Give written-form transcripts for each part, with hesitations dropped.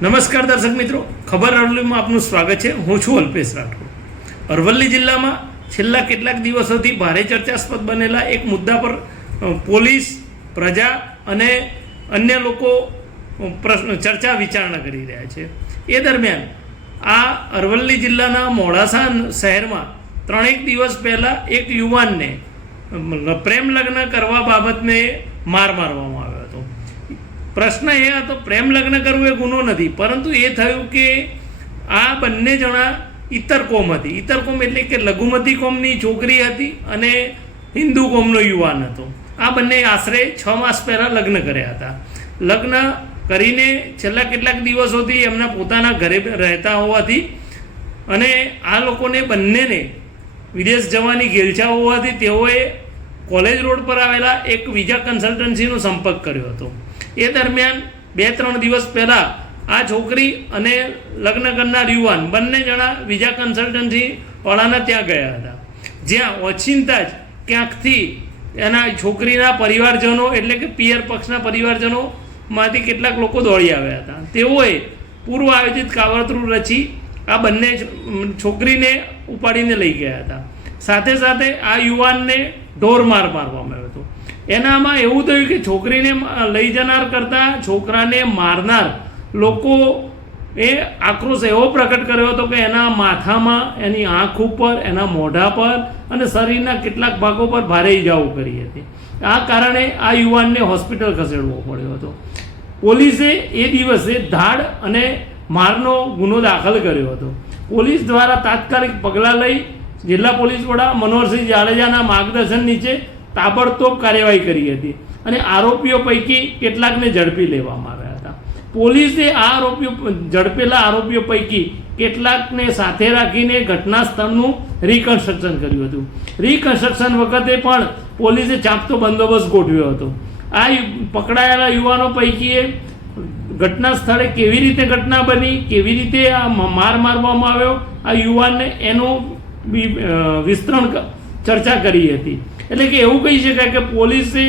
નમસ્કાર દર્શક મિત્રો, ખબર અરવલ્લીમાં આપનું સ્વાગત છે. હું છું અલ્પેશ રાઠોડ. અરવલ્લી જિલ્લામાં છેલ્લા કેટલાક દિવસોથી ભારે ચર્ચાસ્પદ બનેલા એક મુદ્દા પર પોલીસ, પ્રજા અને અન્ય લોકો ચર્ચા વિચારણા કરી રહ્યા છે. એ દરમિયાન આ અરવલ્લી જિલ્લાના મોડાસા શહેરમાં 3 દિવસ પહેલાં એક યુવાનને પ્રેમ લગ્ન કરવા બાબતને માર મારવામાં આવ્યો હતો. પ્રશ્ન એ હતો, પ્રેમ લગ્ન કરવું એ ગુનો નથી, પરંતુ એ થયું કે આ બંને જણા ઇતર કોમ હતી. ઇતર કોમ એટલે કે લઘુમતી કોમની છોકરી હતી અને હિન્દુ કોમનો યુવાન હતો. આ બંને આશરે 6 માસ પહેલાં લગ્ન કર્યા હતા. લગ્ન કરીને છેલ્લા કેટલાક દિવસોથી એમના પોતાના ઘરે રહેતા હોવાથી અને આ લોકોને બંનેને વિદેશ જવાની ઘેલછા હોવાથી તેઓએ કોલેજ રોડ પર આવેલા એક વિઝા કન્સલ્ટન્સીનો સંપર્ક કર્યો હતો. એ દરમિયાન 2-3 દિવસ પહેલાં આ છોકરી અને લગ્ન કરનાર યુવાન બંને જણા વિઝા કન્સલ્ટન્સીવાળાના ત્યાં ગયા હતા, જ્યાં ઓચિંતા જ ક્યાંકથી એના છોકરીના પરિવારજનો એટલે કે પિયર પક્ષના પરિવારજનોમાંથી કેટલાક લોકો દોડી આવ્યા હતા. તેઓએ પૂર્વ આયોજિત કાવતરું રચી આ બંને છોકરીને ઉપાડીને લઈ ગયા હતા. સાથે સાથે આ યુવાનને ઢોર માર મારવામાં આવ્યો હતો. એનામાં એવું થયું કે છોકરીને લઈ જનાર કરતાં છોકરાને મારનાર લોકો એ આક્રોશ એવો પ્રકટ કર્યો હતો કે એના માથામાં, એની આંખ ઉપર, એના મોઢા પર અને શરીરના કેટલાક ભાગો પર ભારે ઈજાઓ કરી હતી. આ કારણે આ યુવાનને હોસ્પિટલ ખસેડવો પડ્યો હતો. પોલીસે એ દિવસે ધાડ અને મારનો ગુનો દાખલ કર્યો હતો. પોલીસ દ્વારા તાત્કાલિક પગલાં લઈ જિલ્લા પોલીસ વડા મનોહરસિંહ જાડેજાના માર્ગદર્શન નીચે તાબડતોબ કાર્યવાહી કરી હતી અને આરોપીઓ પૈકી કેટલાકને ઝડપી લેવામાં આવ્યા હતા. પોલીસે ઝડપેલા આરોપીઓ પૈકી કેટલાકને સાથે રાખીને ઘટના સ્થળનું રિકન્સ્ટ્રક્શન કર્યું હતું. રિકન્સ્ટ્રક્શન વખતે પણ પોલીસે ચાંપતો બંદોબસ્ત ગોઠવ્યો હતો. આ પકડાયેલા યુવાનો પૈકીએ ઘટના સ્થળે કેવી રીતે ઘટના બની, કેવી રીતે આ માર મારવામાં આવ્યો આ યુવાનને, એનું વિસ્તરણ ચર્ચા કરી હતી. એટલે કે એવું કહી શકાય કે પોલીસે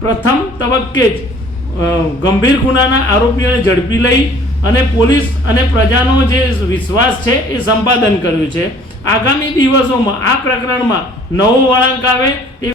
પ્રથમ તબક્કે જ ગંભીર ગુનાના આરોપીઓને ઝડપી લઈ અને પોલીસ અને પ્રજાનો જે વિશ્વાસ છે એ સંપાદન કર્યું છે. આગામી દિવસોમાં આ પ્રકરણમાં નવો વળાંક આવે તે